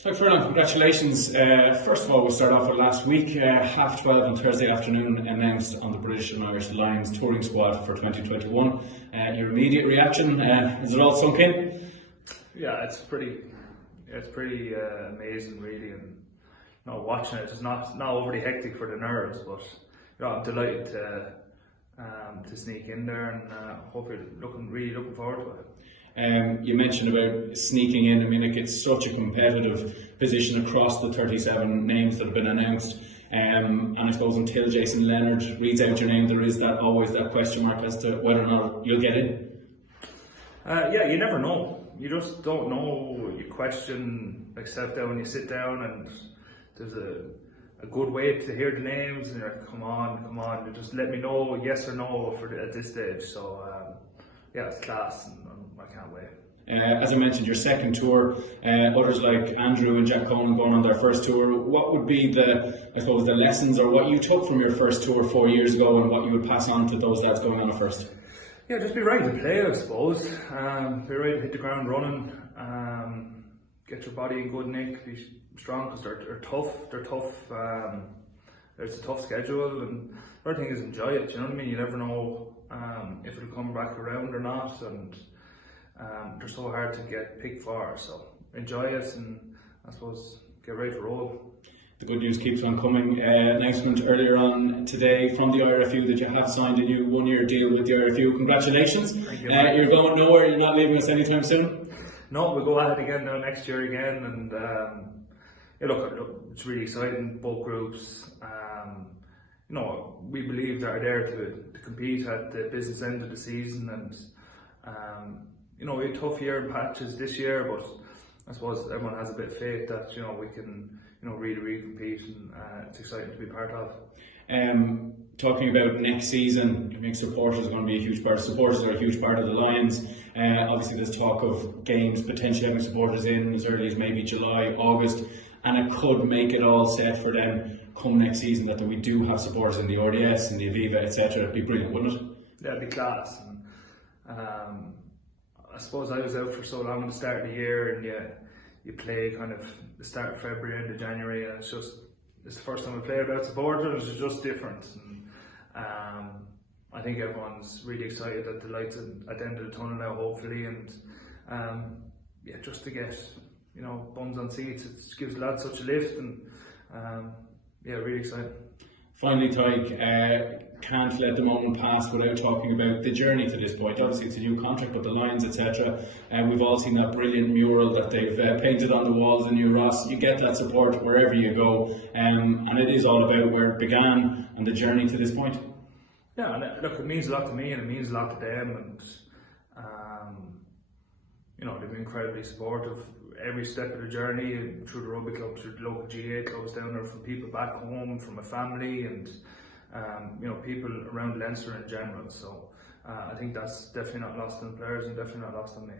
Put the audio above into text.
Tadhg Furlong, congratulations. First of all, we'll start off with last week. 12:30 on Thursday afternoon announced on the British and Irish Lions touring squad for 2021. Your immediate reaction, is it all sunk in? Yeah, it's pretty amazing really, and watching it is not overly hectic for the nerves, but I'm delighted to sneak in there, and hopefully looking forward to it. You mentioned about sneaking in. I mean, it gets such a competitive position across the 37 names that have been announced. And I suppose until Jason Leonard reads out your name, there is always that question mark as to whether or not you'll get in. Yeah, you never know. You just don't know. You question yourself down when you sit down, and there's a good way to hear the names, and you're like, come on, you just let me know yes or no at this stage. So yeah, it's class, and I can't wait. As I mentioned, your second tour, others like Andrew and Jack Conan going on their first tour. What would be the lessons, or what you took from your first tour 4 years ago, and what you would pass on to those lads going on a first? Yeah, just be ready to play, I suppose. Be ready to hit the ground running. Get your body in good nick. Be strong, because they're tough. It's a tough schedule, and the other thing is enjoy it. You know what I mean? You never know if it'll come back around or not, and they're so hard to get picked for. So enjoy it, and I suppose get ready to roll. The good news keeps on coming. Announcement earlier on today from the IRFU that you have signed a new one-year deal with the IRFU. Congratulations. Thank you. You're going nowhere. You're not leaving us anytime soon. No, we'll go ahead again now next year again, and yeah, look, it's really exciting. Both groups. We believe that are there to compete at the business end of the season, and we had a tough year in patches this year, but I suppose everyone has a bit of faith that we can really compete, and it's exciting to be part of. Talking about next season, I think supporters are going to be a huge part. Supporters are a huge part of the Lions. Obviously, there's talk of games potentially having supporters in as early as maybe July, August, and it could make it all set for them come next season that we do have supporters in the RDS and the Aviva, etc. It'd be brilliant, wouldn't it? Yeah, it'd be class. And, I suppose I was out for so long at the start of the year, and you play kind of the start of February, end of January, and it's the first time I played without supporters. It's just different. And, I think everyone's really excited at the lights at the end of the tunnel now, hopefully, and yeah, just to get bums on seats, it gives lads such a lift, and yeah, really excited. Finally, Tadhg, can't let the moment pass without talking about the journey to this point. Obviously, it's a new contract with the Lions, etc. And we've all seen that brilliant mural that they've painted on the walls in New Ross. You get that support wherever you go, and it is all about where it began and the journey to this point. Yeah, and look, it means a lot to me, and it means a lot to them, and they've been incredibly supportive every step of the journey, through the rugby club, through the local GA clubs down there, from people back home, from my family, and people around Leinster in general. So I think that's definitely not lost on the players, and definitely not lost on me.